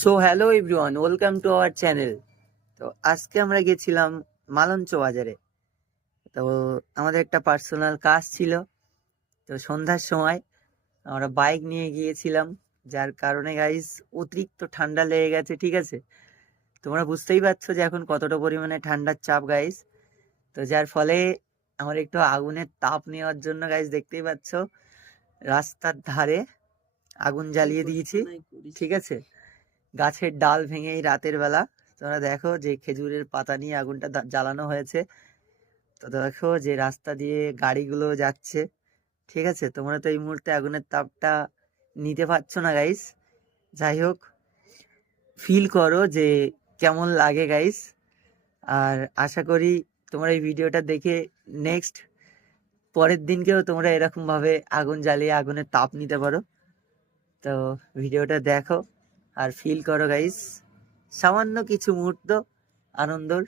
So hello everyone, welcome to our channel. তো আজকে আমরা গেছিলাম মালঞ্চ বাজারে। তো আমাদের একটা পার্সোনাল কাজ ছিল। তো সন্ধ্যার সময় আমরা বাইক নিয়ে গিয়েছিলাম, যার কারণে গাইস অতিরিক্ত ঠান্ডা লেগে গেছে। ঠিক আছে, তোমরা বুঝতেই পারছো যে এখন কতটা পরিমাণে ঠান্ডার চাপ গাইস। তো যার ফলে আমার একটু আগুনের তাপ নেওয়ার জন্য গাইস দেখতেই পাচ্ছ রাস্তার ধারে আগুন জ্বালিয়ে দিয়েছি। ঠিক আছে, গাছের ডাল ভেঙে এই রাতের বেলা তোমরা দেখো যে খেজুরের পাতা নিয়ে আগুনটা জ্বালানো হয়েছে। তো দেখো যে রাস্তা দিয়ে গাড়িগুলো যাচ্ছে। ঠিক আছে, তোমরা তো এই মুহূর্তে আগুনের তাপটা নিতে পারছো না গাইস। যাই হোক, ফিল করো যে কেমন লাগে গাইস। আর আশা করি তোমরা এই ভিডিওটা দেখে নেক্সট পরের দিনকেও তোমরা এরকম ভাবে আগুন জ্বালিয়ে আগুনের তাপ নিতে পারো। তো ভিডিওটা দেখো আর ফিল করো গাইস, সামান্য কিছু মুহূর্ত আনন্দর।